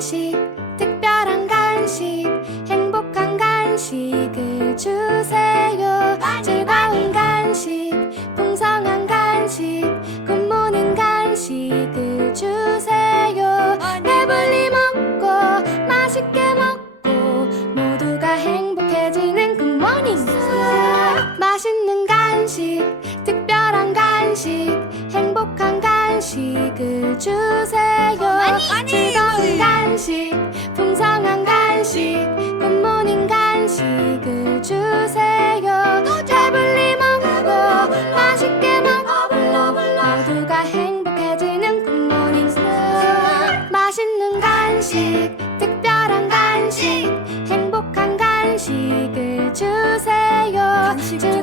간식 특별한 간식 행복한 간식을 주세요 즐거운 간식 풍성한 간식 굿모닝 간식을 주세요 배불리 먹고 맛있게 먹고 모두가 행복해지는 굿모닝 맛있는 간식 특별한 간식 행복한 간식을 주세요 많이 간식 풍성한 간식 굿모닝 간식을 주세요 배불리 먹고 맛있게 먹고 모두가 행복해지는 굿모닝 스낵 맛있는 간식 특별한 간식 행복한 간식을 주세요